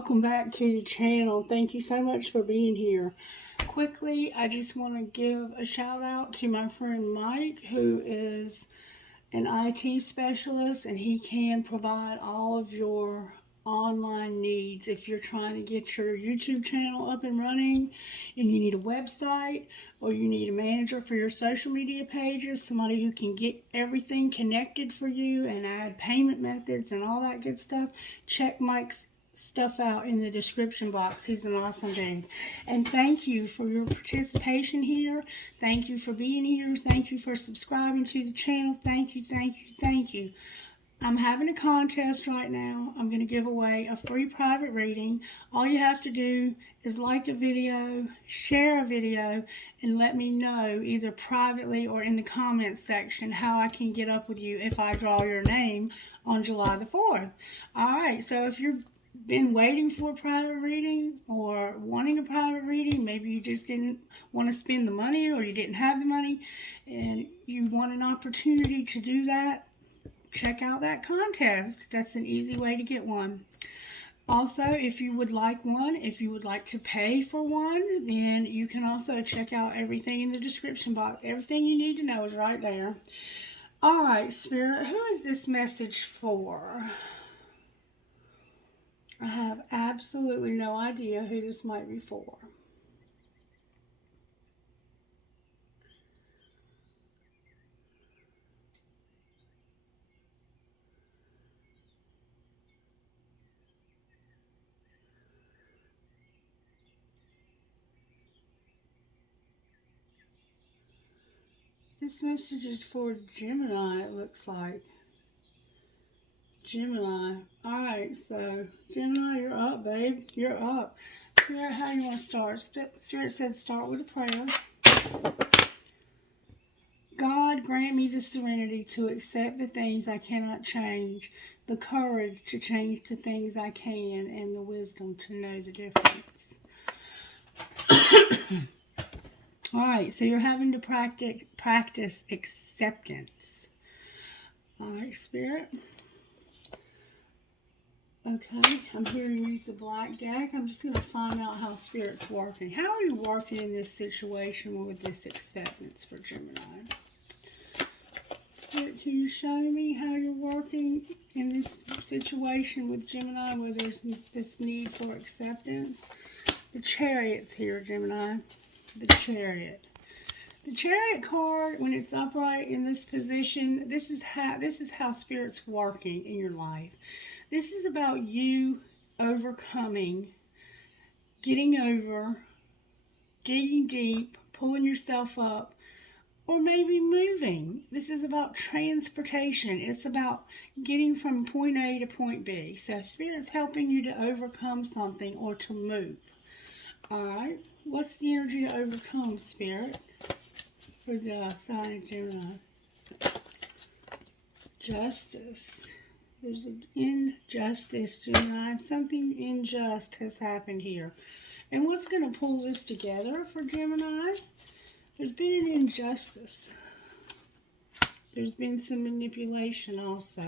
welcome back to the channel. Thank you so much for being here. Quickly, I just want to give a shout out to my friend Mike, who is an IT specialist, and he can provide all of your online needs. If you're trying to get your YouTube channel up and running and you need a website, or you need a manager for your social media pages, somebody who can get everything connected for you and add payment methods and all that good stuff, check Mike's stuff out in the description box. He's an awesome dude. And thank you for your participation here. Thank you for being here. Thank you for subscribing to the channel. Thank you, thank you, thank you. I'm having a contest right now. I'm going to give away a free private reading. All you have to do is like a video, share a video, and let me know either privately or in the comments section how I can get up with you if I draw your name on July the 4th. Alright, so if you've been waiting for a private reading or wanting a private reading, maybe you just didn't want to spend the money or you didn't have the money and you want an opportunity to do that, check out that contest. That's an easy way to get one. Also, if you would like one, if you would like to pay for one, then you can also check out everything in the description box. Everything you need to know is right there. Alright, Spirit, who is this message for? I have absolutely no idea who this might be for. This message is for Gemini, it looks like. Gemini. Alright, so Gemini, you're up, babe. You're up. Spirit, how you want to start? Spirit said start with a prayer. God, grant me the serenity to accept the things I cannot change, the courage to change the things I can, and the wisdom to know the difference. Alright, so you're having to practice acceptance. Alright, Spirit. Okay, I'm here to use the black deck. I'm just going to find out how Spirit's working. How are you working in this situation with this acceptance for Gemini? Spirit, can you show me how you're working in this situation with Gemini where there's this need for acceptance? The Chariot's here, Gemini. The Chariot. The Chariot card, when it's upright in this position, this is how Spirit's working in your life. This is about you overcoming, getting over, digging deep, pulling yourself up, or maybe moving. This is about transportation. It's about getting from point A to point B. So Spirit's helping you to overcome something or to move. Alright, what's the energy to overcome, Spirit, for the sign of Gemini? Justice. There's an injustice, Gemini. Something unjust has happened here. And what's going to pull this together for Gemini? There's been an injustice. There's been some manipulation also.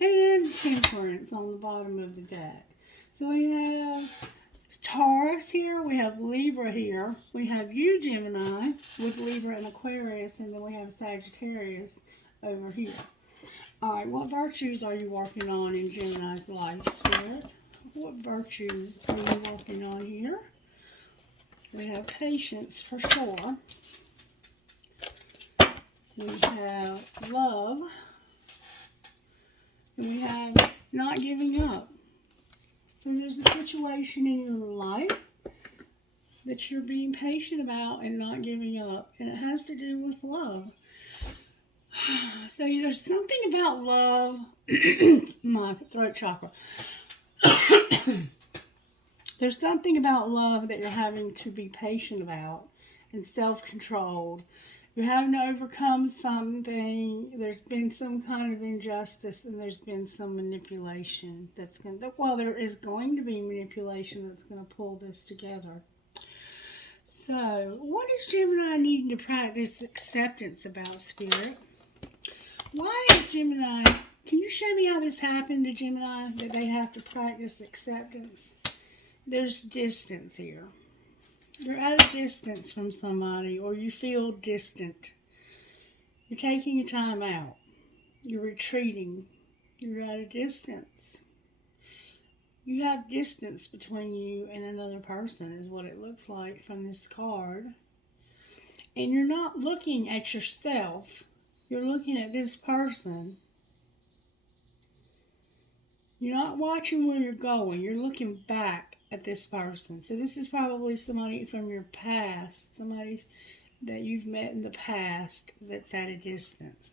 And Temperance on the bottom of the deck. So we have Taurus here, we have Libra here, we have you, Gemini, with Libra and Aquarius, and then we have Sagittarius over here. Alright, what virtues are you working on in Gemini's life, Spirit? What virtues are you working on here? We have patience for sure. We have love. And we have not giving up. So there's a situation in your life that you're being patient about and not giving up. And it has to do with love. So there's something about love. My throat chakra. There's something about love that you're having to be patient about and self-controlled. You're having to overcome something. There's been some kind of injustice and there's been some manipulation that's going to, well, there is going to be manipulation that's going to pull this together. So, what is Gemini needing to practice acceptance about, Spirit? Why is Gemini Can you show me how this happened to Gemini, that they have to practice acceptance? There's distance here. You're at a distance from somebody, or you feel distant. You're taking a time out. You're retreating. You're at a distance. You have distance between you and another person, is what it looks like from this card. And you're not looking at yourself. You're looking at this person. You're not watching where you're going. You're looking back at this person. So this is probably somebody from your past, somebody that you've met in the past that's at a distance.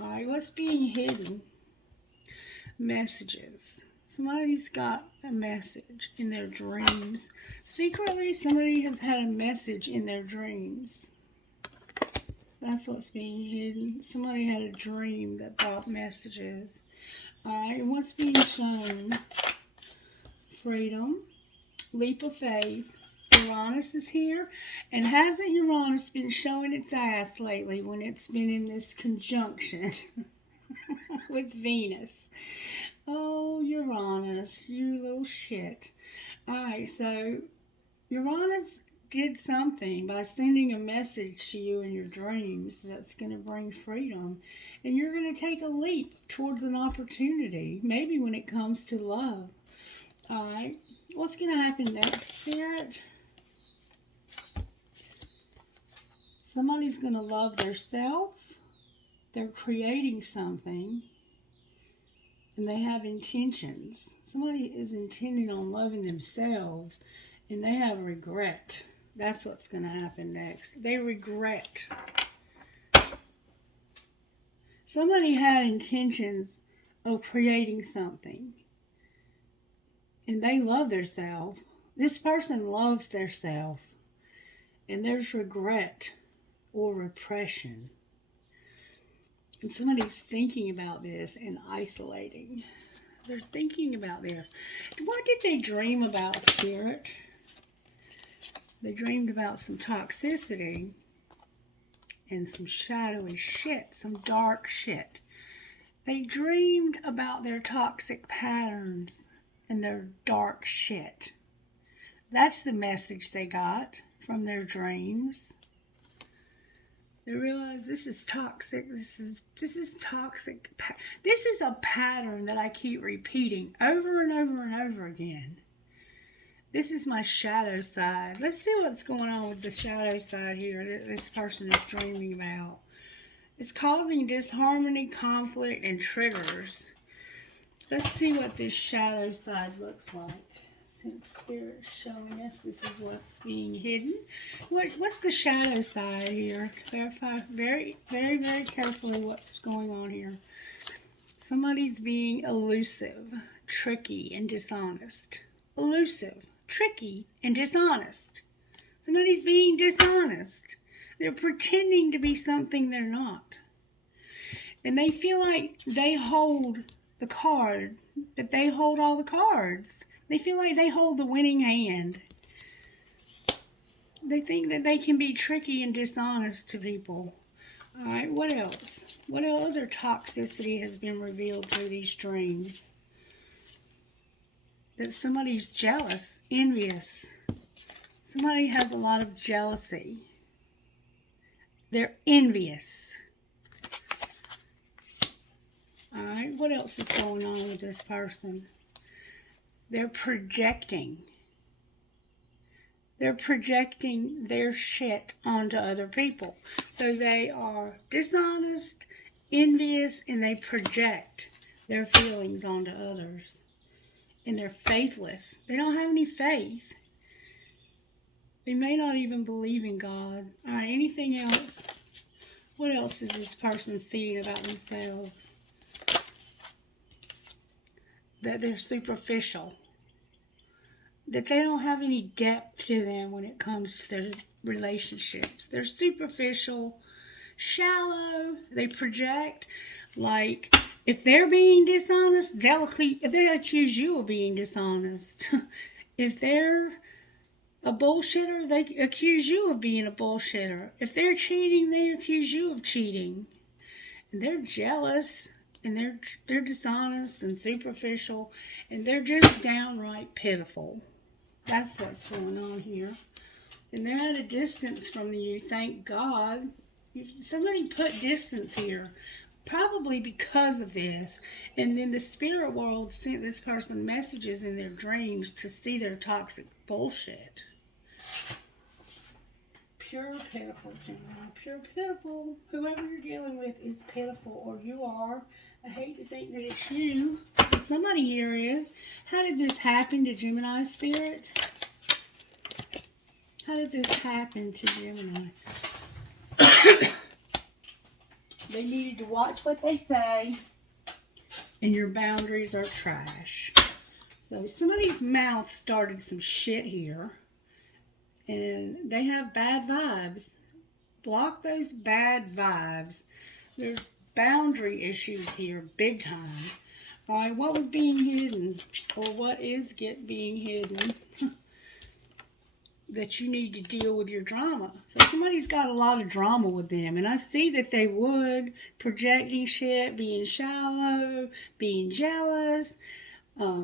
All right, what's being hidden? Messages. Somebody's got a message in their dreams. Secretly, somebody has had a message in their dreams. That's what's being hidden. Somebody had a dream that brought messages. Alright, what's being shown? Freedom. Leap of faith. Uranus is here. And hasn't Uranus been showing its ass lately when it's been in this conjunction with Venus? Oh, Uranus, you little shit. Alright, so Uranus did something by sending a message to you in your dreams that's going to bring freedom. And you're going to take a leap towards an opportunity, maybe when it comes to love. Alright, what's going to happen next, Spirit? Somebody's going to love their self. They're creating something. And they have intentions. Somebody is intending on loving themselves. And they have regret. That's what's going to happen next. They regret. Somebody had intentions of creating something. And they love their self. This person loves their self. And there's regret or repression. And somebody's thinking about this and isolating. They're thinking about this. What did they dream about, Spirit? They dreamed about some toxicity and some shadowy shit, some dark shit. They dreamed about their toxic patterns and their dark shit. That's the message they got from their dreams. They realized this is toxic. This is toxic. This is a pattern that I keep repeating over and over and over again. This is my shadow side. Let's see what's going on with the shadow side here that this person is dreaming about. It's causing disharmony, conflict, and triggers. Let's see what this shadow side looks like. Since Spirit's showing us this is what's being hidden. What's the shadow side here? Clarify very, very, very carefully what's going on here. Somebody's being elusive, tricky, and dishonest. Elusive, tricky, and dishonest. Somebody's being dishonest. They're pretending to be something they're not. And they feel like they hold the card, that they hold all the cards. They feel like they hold the winning hand. They think that they can be tricky and dishonest to people. All right, what else? What other toxicity has been revealed through these dreams? That somebody's jealous, envious. Somebody has a lot of jealousy. They're envious. All right, what else is going on with this person? They're projecting. They're projecting their shit onto other people. So they are dishonest, envious, and they project their feelings onto others. And they're faithless. They don't have any faith. They may not even believe in God. All right, anything else? What else is this person seeing about themselves? That they're superficial. That they don't have any depth to them when it comes to their relationships. They're superficial, shallow. They project. Like, if they're being dishonest, they'll accuse you of being dishonest. If they're a bullshitter, they accuse you of being a bullshitter. If they're cheating, they accuse you of cheating. And they're jealous. and they're dishonest and superficial, and they're just downright pitiful. That's what's going on here. And they're at a distance from you, thank God. Somebody put distance here, probably because of this. And then the spirit world sent this person messages in their dreams to see their toxic bullshit. Pure pitiful, Gemini. Pure pitiful. Whoever you're dealing with is pitiful, or you are. I hate to think that it's you, but somebody here is. How did this happen to Gemini spirit? How did this happen to Gemini? They needed to watch what they say, and your boundaries are trash. So somebody's mouth started some shit here, and they have bad vibes. Block those bad vibes. There's boundary issues here, big time. All right, what was being hidden, or what is being hidden? That you need to deal with your drama. So somebody's got a lot of drama with them, and I see that they would, projecting shit, being shallow, being jealous,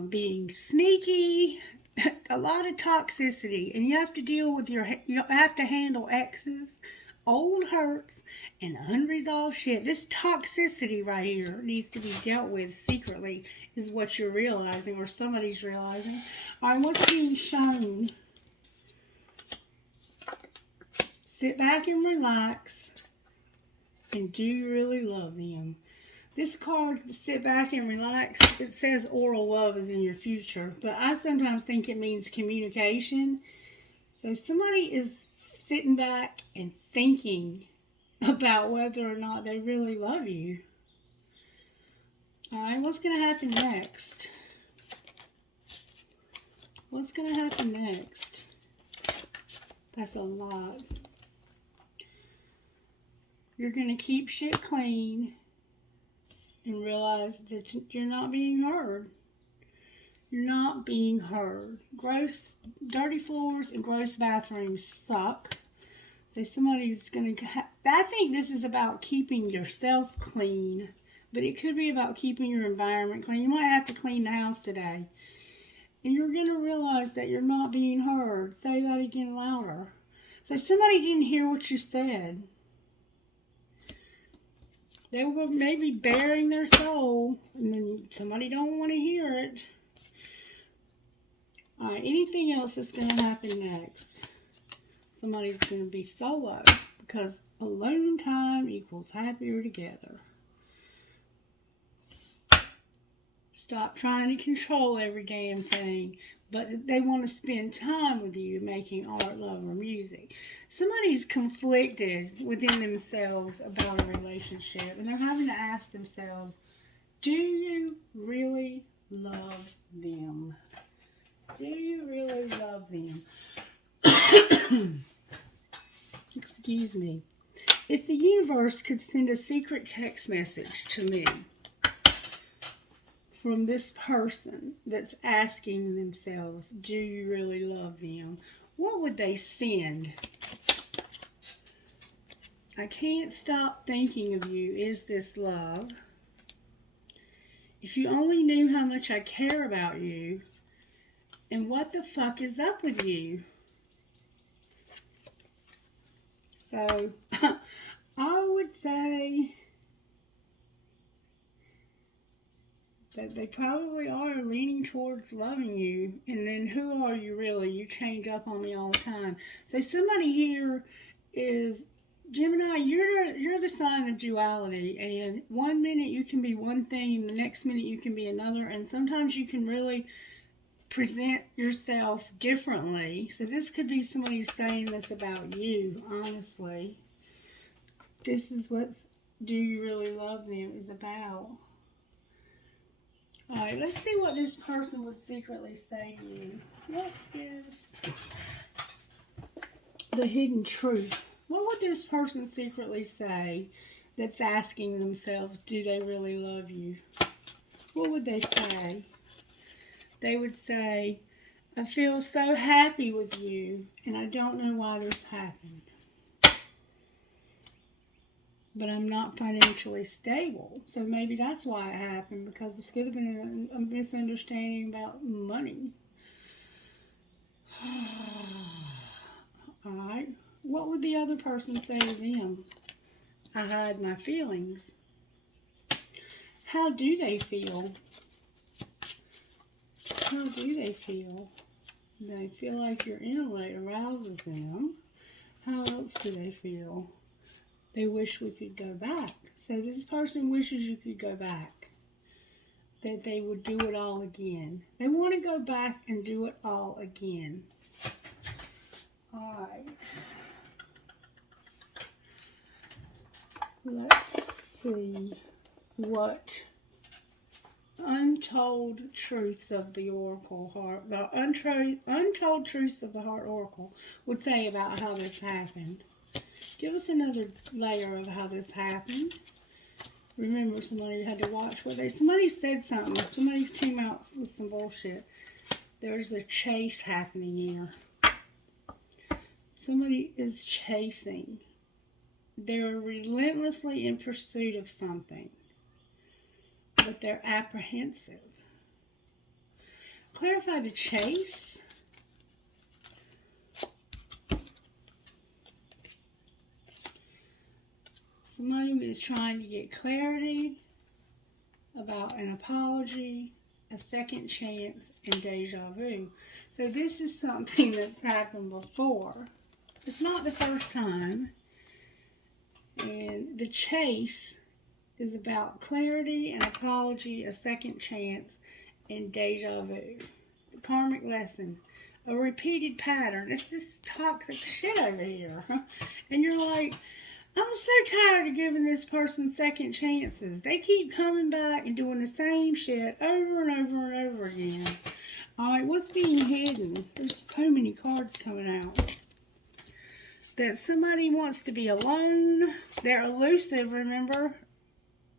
being sneaky, a lot of toxicity, and you have to deal with you have to handle exes, old hurts, and unresolved shit. This toxicity right here needs to be dealt with secretly, is what you're realizing, or somebody's realizing. All right, what's being shown? Sit back and relax. And do you really love them? This card, sit back and relax, it says oral love is in your future. But I sometimes think it means communication. So somebody is sitting back and thinking about whether or not they really love you. Alright, what's going to happen next? What's going to happen next? That's a lot. You're going to keep shit clean and realize that you're not being heard. You're not being heard. Gross, dirty floors and gross bathrooms suck. So somebody's going to... I think this is about keeping yourself clean, but it could be about keeping your environment clean. You might have to clean the house today. And you're going to realize that you're not being heard. Say that again louder. So somebody didn't hear what you said. They were maybe bearing their soul, and then somebody don't want to hear it. All right, anything else that's going to happen next? Somebody's going to be solo, because alone time equals happier together. Stop trying to control every damn thing, but they want to spend time with you making art, love, or music. Somebody's conflicted within themselves about a relationship, and they're having to ask themselves, do you really love them? Do you really love them? Excuse me. If the universe could send a secret text message to me from this person that's asking themselves, do you really love them? What would they send? I can't stop thinking of you. Is this love? If you only knew how much I care about you, and what the fuck is up with you? So, I would say that they probably are leaning towards loving you. And then who are you really? You change up on me all the time. So somebody here is, Gemini, you're the sign of duality. And 1 minute you can be one thing, and the next minute you can be another. And sometimes you can really present yourself differently. So this could be somebody saying this about you, honestly. This is what's do you really love them is about. Alright, let's see what this person would secretly say to you. What is the hidden truth? What would this person secretly say that's asking themselves, do they really love you? What would they say? They would say, I feel so happy with you, and I don't know why this happened. but I'm not financially stable. So maybe that's why it happened, because this could have been a misunderstanding about money. Alright, what would the other person say to them? I hide my feelings. How do they feel? How do they feel? They feel like your intellect arouses them. How else do they feel? They wish we could go back. So this person wishes you could go back. That they would do it all again. They want to go back and do it all again. Alright. Let's see what untold truths of the Oracle heart, the untold truths of the heart Oracle would say about how this happened. Give us another layer of how this happened. Remember, somebody had to watch somebody said something. Somebody came out with some bullshit. There's a chase happening here. Somebody is chasing. They're relentlessly in pursuit of something, but they're apprehensive. Clarify the chase. Somebody is trying to get clarity about an apology, a second chance, and deja vu. So this is something that's happened before. It's not the first time. And the chase is about clarity, an apology, a second chance, and deja vu. The karmic lesson. A repeated pattern. It's this toxic shit over here. And you're like, I'm so tired of giving this person second chances. They keep coming back and doing the same shit over and over and over again. Alright, what's being hidden? There's so many cards coming out. That somebody wants to be alone. They're elusive, remember?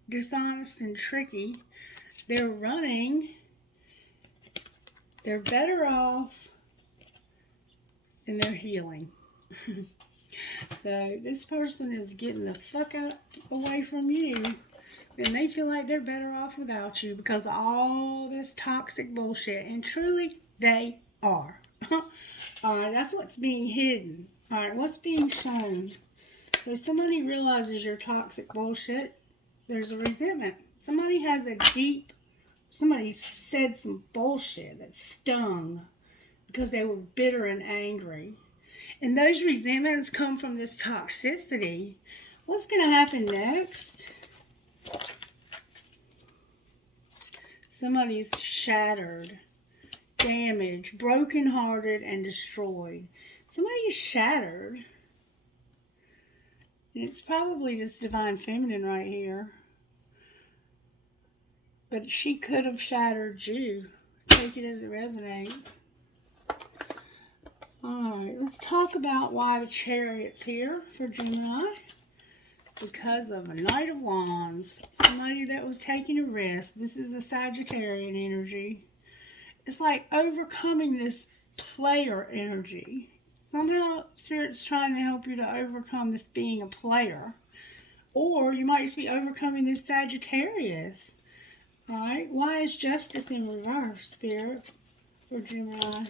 Dishonest and tricky. They're running. They're better off. And they're healing. So this person is getting the fuck out away from you. And they feel like they're better off without you because of all this toxic bullshit. And truly, they are. Alright, that's what's being hidden. Alright, what's being shown? So somebody realizes your toxic bullshit. There's a resentment. Somebody said some bullshit that stung because they were bitter and angry. And those resentments come from this toxicity. What's going to happen next? Somebody's shattered, damaged, brokenhearted, and destroyed. Somebody is shattered. And it's probably this divine feminine right here. But she could have shattered you. Take it as it resonates. Alright, let's talk about why the Chariot's here for Gemini. Because of a Knight of Wands. Somebody that was taking a risk. This is a Sagittarian energy. It's like overcoming this player energy. Somehow Spirit's trying to help you to overcome this being a player. Or you might just be overcoming this Sagittarius. Alright, why is Justice in reverse, Spirit, for Gemini?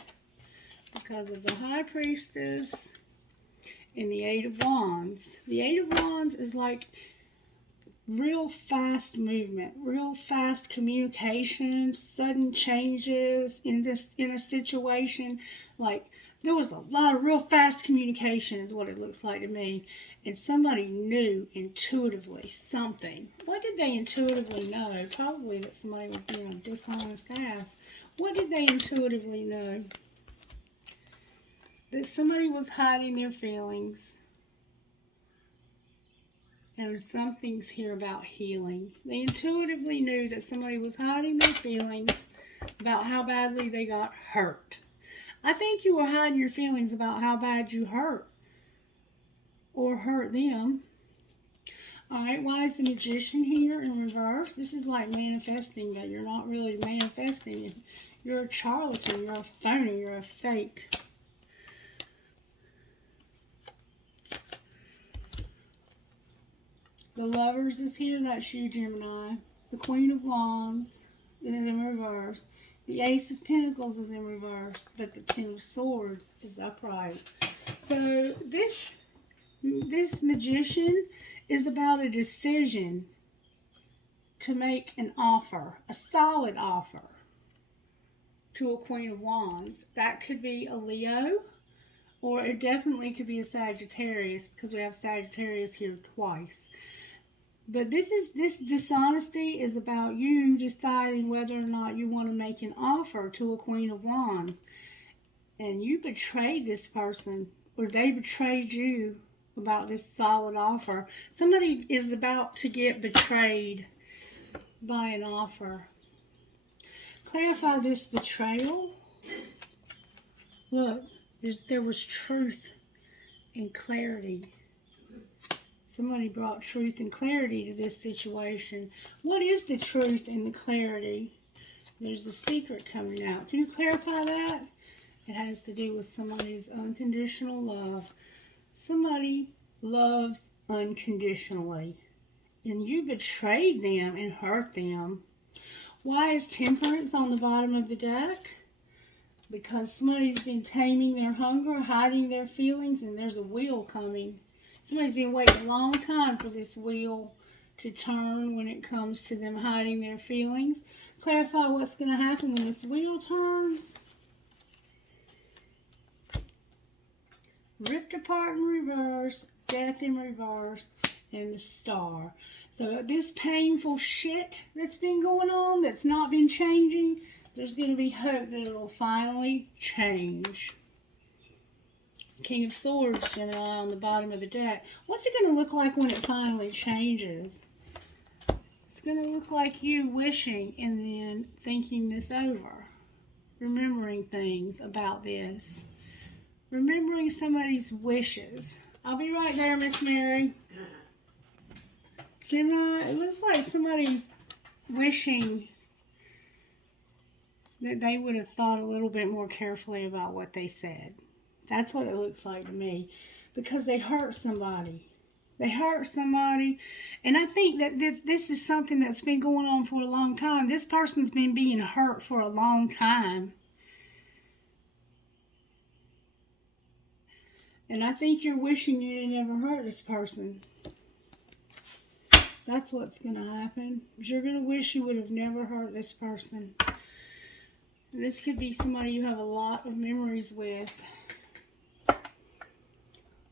Because of the High Priestess and the Eight of Wands. The Eight of Wands is like real fast movement, real fast communication, sudden changes in a situation. Like there was a lot of real fast communication is what it looks like to me. And somebody knew intuitively something. What did they intuitively know? Probably that somebody was being a dishonest ass. What did they intuitively know? That somebody was hiding their feelings. And something's here about healing. They intuitively knew that somebody was hiding their feelings about how badly they got hurt. I think you were hiding your feelings about how bad you hurt. Or hurt them. Alright, why is the Magician here in reverse? This is like manifesting that you're not really manifesting. You're a charlatan, you're a phony, you're a fake. The Lovers is here. That's you, Gemini. The Queen of Wands is in reverse. The Ace of Pentacles is in reverse, but the Ten of Swords is upright. So this Magician is about a decision to make an offer, a solid offer to a Queen of Wands. That could be a Leo, or it definitely could be a Sagittarius, because we have Sagittarius here twice. But this dishonesty is about you deciding whether or not you want to make an offer to a Queen of Wands. And you betrayed this person, or they betrayed you about this solid offer. Somebody is about to get betrayed by an offer. Clarify this betrayal. Look, there was truth and clarity. Somebody brought truth and clarity to this situation. What is the truth and the clarity? There's a secret coming out. Can you clarify that? It has to do with somebody's unconditional love. Somebody loves unconditionally, and you betrayed them and hurt them. Why is Temperance on the bottom of the deck? Because somebody's been taming their hunger, hiding their feelings, and there's a wheel coming. Somebody's been waiting a long time for this wheel to turn when it comes to them hiding their feelings. Clarify what's going to happen when this wheel turns. Ripped apart in reverse, death in reverse, and the Star. So this painful shit that's been going on, that's not been changing, there's going to be hope that it will finally change. King of Swords, Gemini, on the bottom of the deck. What's it going to look like when it finally changes? It's going to look like you wishing and then thinking this over. Remembering things about this. Remembering somebody's wishes. I'll be right there, Miss Mary. Gemini, it looks like somebody's wishing that they would have thought a little bit more carefully about what they said. That's what it looks like to me. Because they hurt somebody. They hurt somebody. And I think that this is something that's been going on for a long time. This person's been being hurt for a long time. And I think you're wishing you had never hurt this person. That's what's going to happen. You're going to wish you would have never hurt this person. And this could be somebody you have a lot of memories with.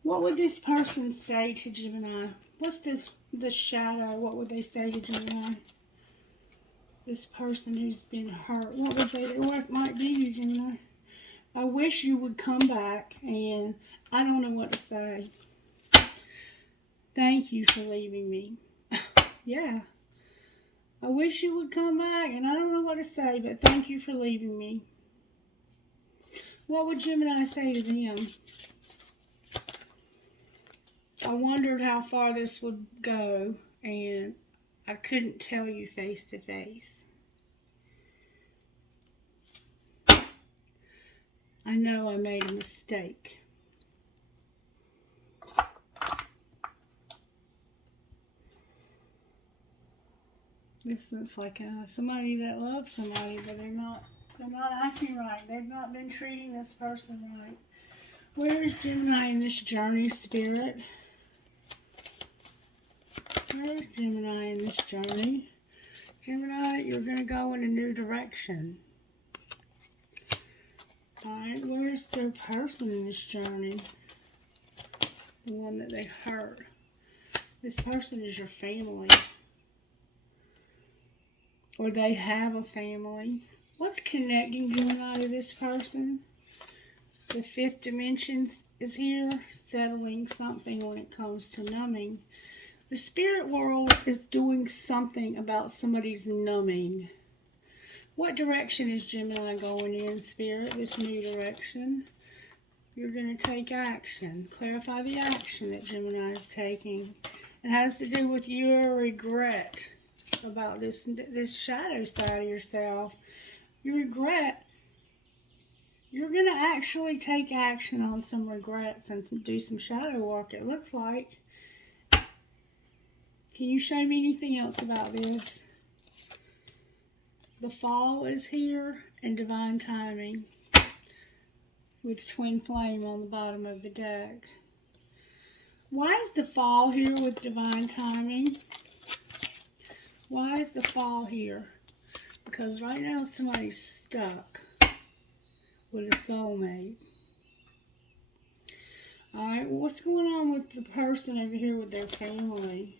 What would this person say to Gemini? What's the shadow? What would they say to Gemini? This person who's been hurt. What might be you, Gemini? I wish you would come back, and I don't know what to say. Thank you for leaving me. Yeah. I wish you would come back, and I don't know what to say, but thank you for leaving me. What would Gemini say to them? I wondered how far this would go, and I couldn't tell you face to face. I know I made a mistake. This looks like somebody that loves somebody, but they're not acting right. They've not been treating this person right. Where is Gemini in this journey, Spirit? Where is Gemini in this journey? Gemini, you're going to go in a new direction. Alright, where's their person in this journey? The one that they hurt. This person is your family. Or they have a family. What's connecting Gemini to this person? The fifth dimension is here, settling something when it comes to numbing. The spirit world is doing something about somebody's numbing. What direction is Gemini going in, Spirit? This new direction. You're going to take action. Clarify the action that Gemini is taking. It has to do with your regret about this shadow side of yourself. You regret. You're going to actually take action on some regrets and do some shadow work, it looks like. Can you show me anything else about this? The fall is here and divine timing with twin flame on the bottom of the deck. Why is the fall here with divine timing? Why is the fall here? Because right now somebody's stuck with a soulmate. Alright, well, what's going on with the person over here with their family?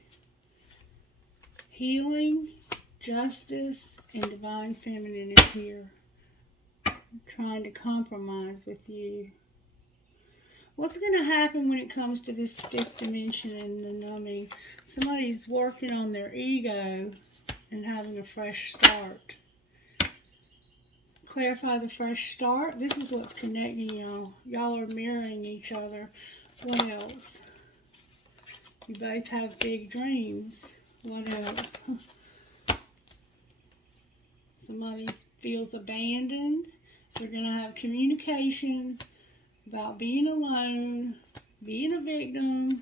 Healing, justice, and divine feminine is here. Trying to compromise with you. What's going to happen when it comes to this fifth dimension and the numbing? Somebody's working on their ego and having a fresh start. Clarify the fresh start. This is what's connecting y'all. Y'all are mirroring each other. What else? You both have big dreams. What else? Somebody feels abandoned. They're going to have communication about being alone, being a victim,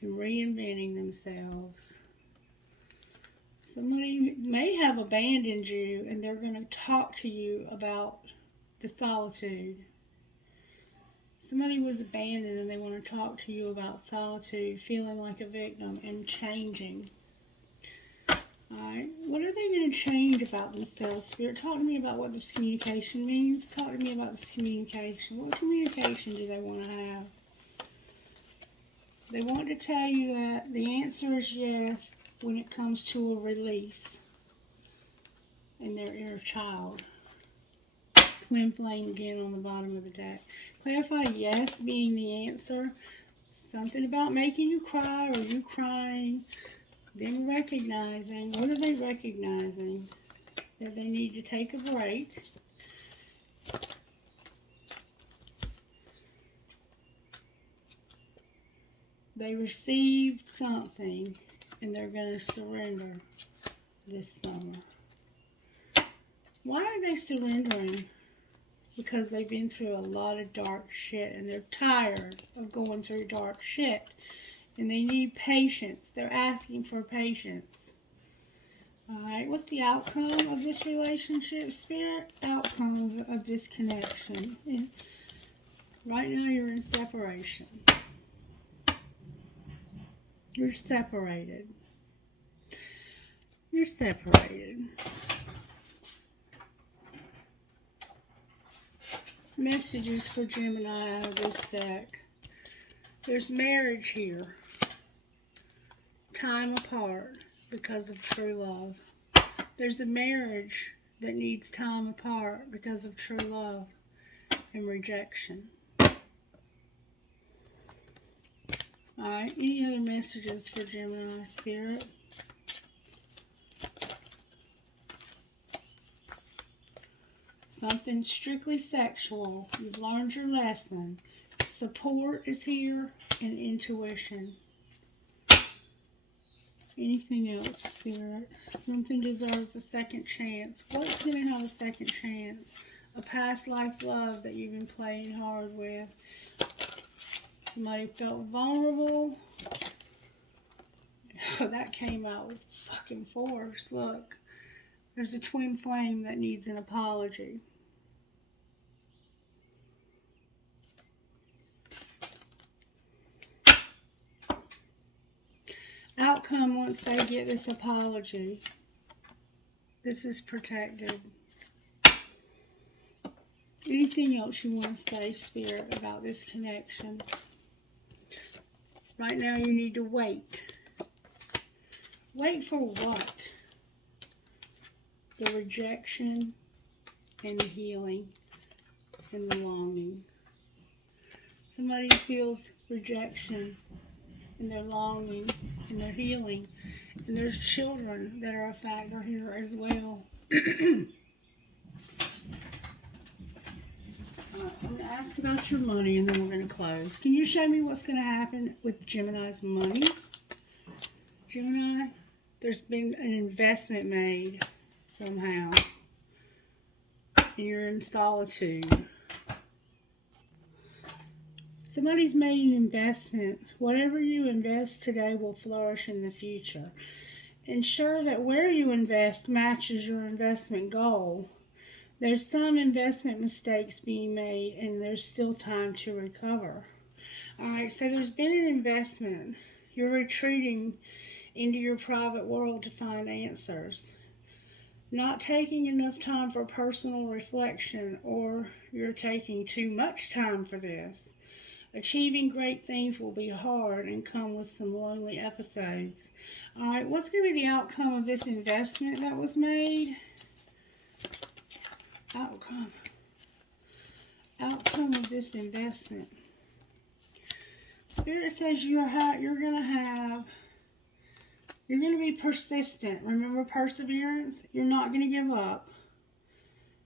and reinventing themselves. Somebody may have abandoned you, and they're going to talk to you about the solitude. Somebody was abandoned, and they want to talk to you about solitude, feeling like a victim, and changing. Alright, what are they going to change about themselves? Spirit, talk to me about what this communication means. Talk to me about this communication. What communication do they want to have? They want to tell you that the answer is yes when it comes to a release in their inner child. Twin flame again on the bottom of the deck. Clarify yes being the answer. Something about making you cry or you crying. Them recognizing, what are they recognizing? That they need to take a break. They received something and they're going to surrender this summer. Why are they surrendering? Because they've been through a lot of dark shit and they're tired of going through dark shit. And they need patience. They're asking for patience. Alright, what's the outcome of this relationship, Spirit? Outcome of this connection. And right now you're in separation. You're separated. You're separated. Messages for Gemini out of this deck. There's marriage here. Time apart because of true love. There's a marriage that needs time apart because of true love and rejection. Alright, any other messages for Gemini Spirit? Something strictly sexual. You've learned your lesson. Support is here and intuition. Anything else, Spirit? Something deserves a second chance. What's going to have a second chance? A past life love that you've been playing hard with. Somebody felt vulnerable. That came out with fucking force. Look, there's a twin flame that needs an apology. Outcome once they get this apology. This is protected. Anything else you want to say, Spirit, about this connection? Right now you need to wait. Wait for what? The rejection and the healing and the longing. Somebody feels rejection and their longing and their healing. And there's children that are a factor here as well. I'm going to ask about your money and then we're going to close. Can you show me what's going to happen with Gemini's money? Gemini, there's been an investment made somehow. And you're in solitude. Somebody's made an investment. Whatever you invest today will flourish in the future. Ensure that where you invest matches your investment goal. There's some investment mistakes being made, and there's still time to recover. All right, so there's been an investment. You're retreating into your private world to find answers. Not taking enough time for personal reflection, or you're taking too much time for this. Achieving great things will be hard and come with some lonely episodes. All right, what's going to be the outcome of this investment that was made? Outcome of this investment. Spirit says you're going to be persistent. Remember perseverance? You're not going to give up.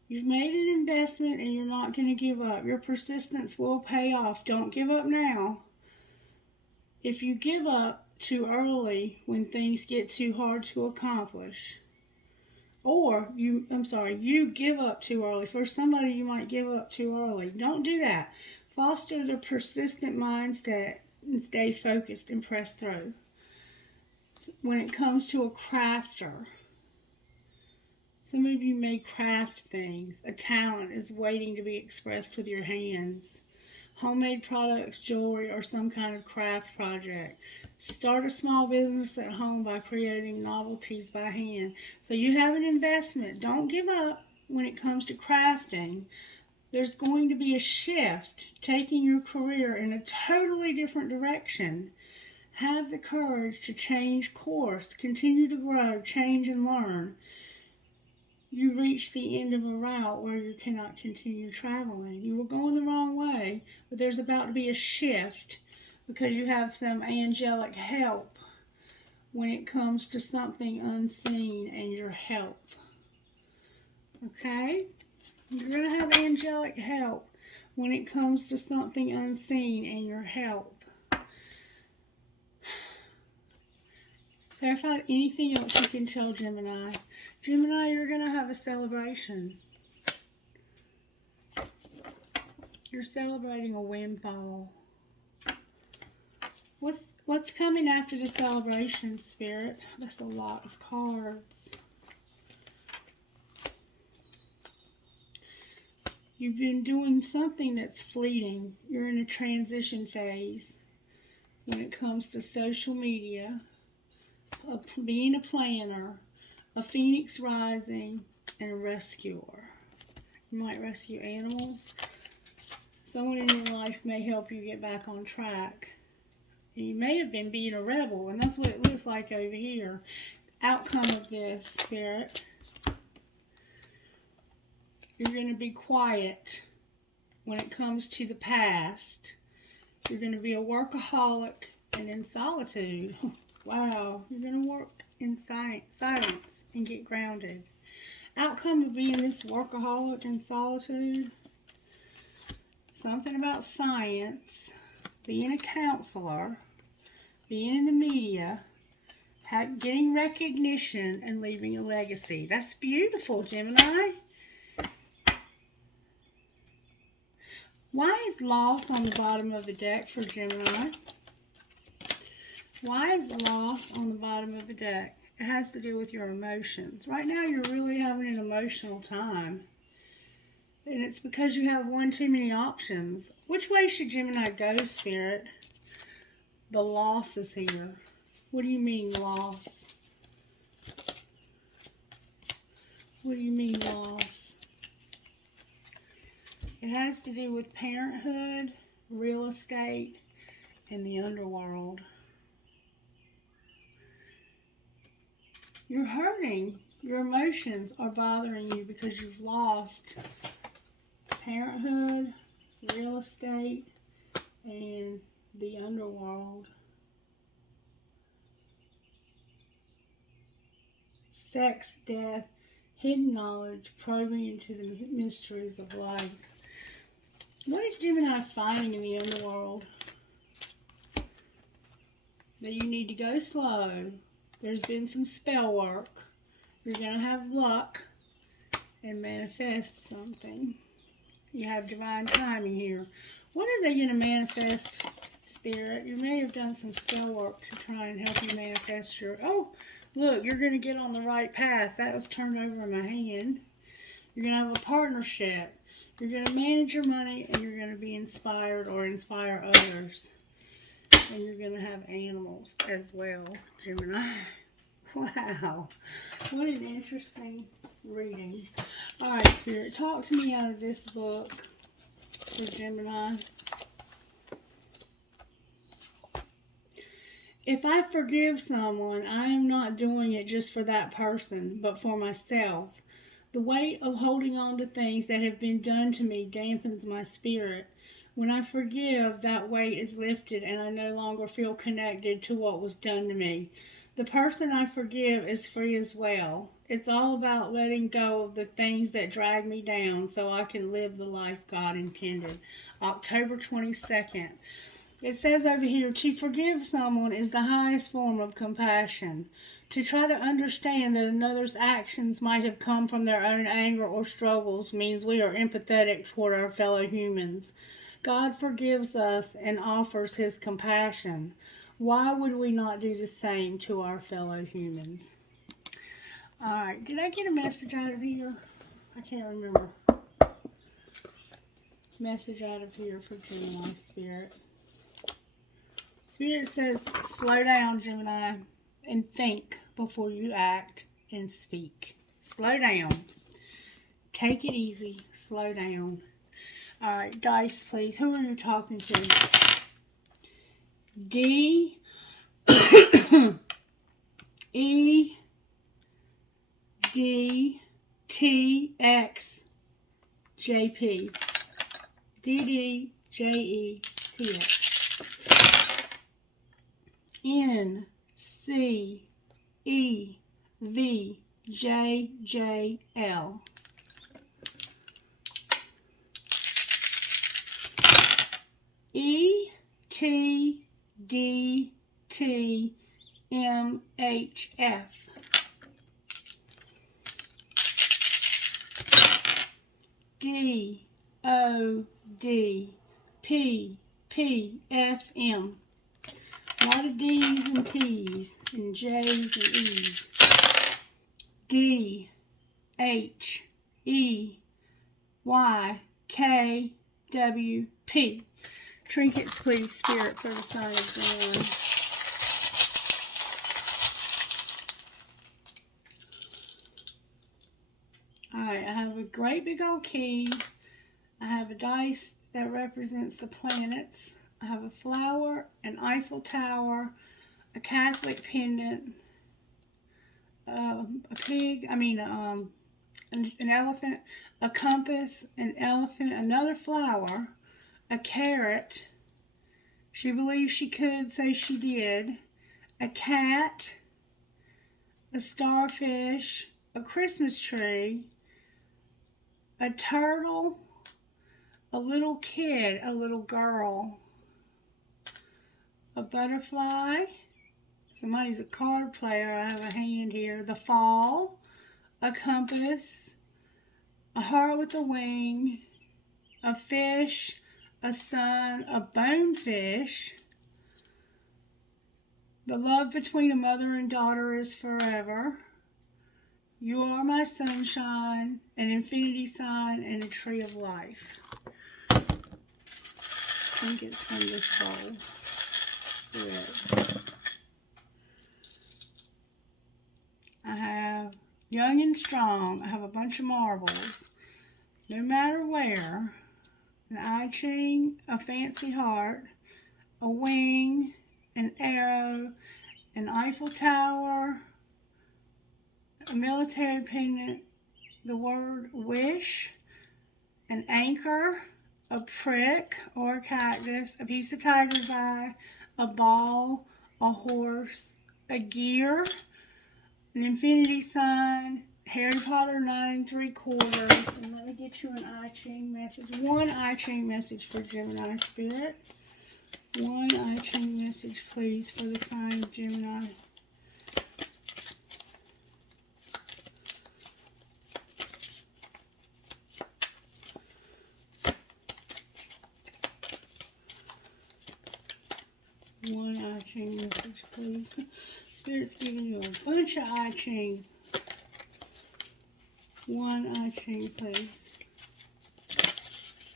You've made an investment and you're not going to give up. Your persistence will pay off. Don't give up now. If you give up too early when things get too hard to accomplish, or you give up too early. For somebody, you might give up too early. Don't do that. Foster the persistent mindset and stay focused and press through. When it comes to a crafter, some of you may craft things. A talent is waiting to be expressed with your hands. Homemade products, jewelry, or some kind of craft project. Start a small business at home by creating novelties by hand. So you have an investment. Don't give up when it comes to crafting. There's going to be a shift, taking your career in a totally different direction. Have the courage to change course, continue to grow, change and learn. You reach the end of a route where you cannot continue traveling. You were going the wrong way, but there's about to be a shift because you have some angelic help when it comes to something unseen and your health. Okay? You're going to have angelic help when it comes to something unseen and your health. Clarify anything else you can tell Gemini. Gemini, you're going to have a celebration. You're celebrating a windfall. What's coming after the celebration, Spirit? That's a lot of cards. You've been doing something that's fleeting. You're in a transition phase when it comes to social media, being a planner, a phoenix rising, and a rescuer. You might rescue animals. Someone in your life may help you get back on track. And you may have been being a rebel, and that's what it looks like over here. Outcome of this, Spirit. You're going to be quiet when it comes to the past. You're going to be a workaholic and in solitude. Wow, you're going to work in silence and get grounded. Outcome of being this workaholic in solitude. Something about science, being a counselor, being in the media, getting recognition, and leaving a legacy. That's beautiful, Gemini. Why is loss on the bottom of the deck for Gemini? Why is loss on the bottom of the deck? It has to do with your emotions. Right now, you're really having an emotional time. And it's because you have one too many options. Which way should Gemini go, Spirit? The loss is here. What do you mean, loss? What do you mean, loss? It has to do with parenthood, real estate, and the underworld. You're hurting. Your emotions are bothering you because you've lost parenthood, real estate, and the underworld. Sex, death, hidden knowledge, probing into the mysteries of life. What is Gemini finding in the underworld? That you need to go slow. There's been some spell work. You're going to have luck and manifest something. You have divine timing here. What are they going to manifest, Spirit? You may have done some spell work to try and help you manifest your... Oh, look, you're going to get on the right path. That was turned over in my hand. You're going to have a partnership. You're going to manage your money, and you're going to be inspired or inspire others. And you're going to have animals as well, Gemini. Wow. What an interesting reading. All right, Spirit, talk to me out of this book for Gemini. If I forgive someone, I am not doing it just for that person, but for myself. The weight of holding on to things that have been done to me dampens my spirit. When I forgive, that weight is lifted and I no longer feel connected to what was done to me. The person I forgive is free as well. It's all about letting go of the things that drag me down so I can live the life God intended. October 22nd. It says over here, to forgive someone is the highest form of compassion. To try to understand that another's actions might have come from their own anger or struggles means we are empathetic toward our fellow humans. God forgives us and offers his compassion. Why would we not do the same to our fellow humans? All right, did I get a message out of here? I can't remember. Message out of here for Gemini, Spirit. Spirit says, slow down, Gemini, and think before you act and speak. Slow down. Take it easy. Slow down. All right, dice, please. Who are you talking to? D, E, D, T, X, J, P. D, D, J, E, T, X. N, C, E, V, J, J, L. E, T, D, T, M, H, F. D, O, D, P, P, F, M. A lot of D's and P's and J's and E's. D, H, E, Y, K, W, P. Trinkets, please, Spirit, for the sign of John. Alright, I have a great big old key. I have a dice that represents the planets. I have a flower, an Eiffel Tower, a Catholic pendant, an elephant, a compass, an elephant, another flower, a carrot. She believes she could, so she did. A cat, a starfish, a Christmas tree, a turtle, a little kid, a little girl, a butterfly. Somebody's a card player. I have a hand here. The fall, a compass, a heart with a wing, a fish, a sun, a bonefish. The love between a mother and daughter is forever. You are my sunshine, an infinity sign, and a tree of life. I think it's from this bowl. Good. I have young and strong. I have a bunch of marbles. No matter where. An eye chain, a fancy heart, a wing, an arrow, an Eiffel Tower, a military pendant, the word wish, an anchor, a prick or a cactus, a piece of tiger's eye, a ball, a horse, a gear, an infinity sign, Harry Potter 9 3/4. And let me get you an I Ching message. One I Ching message for Gemini, Spirit. One I Ching message, please, for the sign of Gemini. One I Ching message, please. Spirit's giving you a bunch of I Ching. One I Ching, please.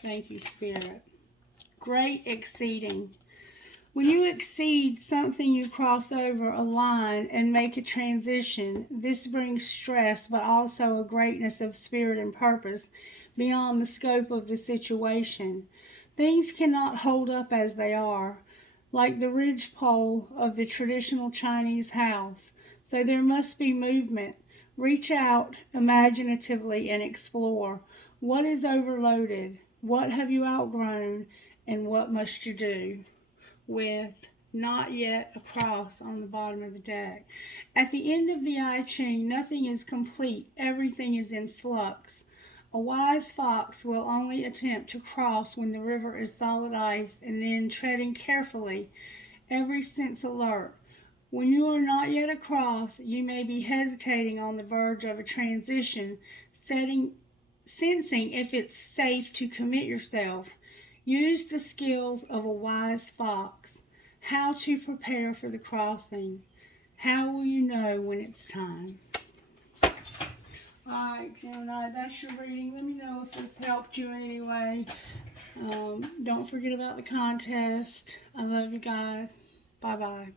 Thank you, Spirit. Great exceeding. When you exceed something, you cross over a line and make a transition. This brings stress, but also a greatness of spirit and purpose beyond the scope of the situation. Things cannot hold up as they are, like the ridgepole of the traditional Chinese house. So there must be movement. Reach out imaginatively and explore. What is overloaded? What have you outgrown? And what must you do? With not yet a cross on the bottom of the deck. At the end of the I Ching, nothing is complete. Everything is in flux. A wise fox will only attempt to cross when the river is solid ice, and then treading carefully, every sense alert. When you are not yet across, you may be hesitating on the verge of a transition, sensing if it's safe to commit yourself. Use the skills of a wise fox. How to prepare for the crossing. How will you know when it's time? Alright, Gemini, that's your reading. Let me know if this helped you in any way. Don't forget about the contest. I love you guys. Bye-bye.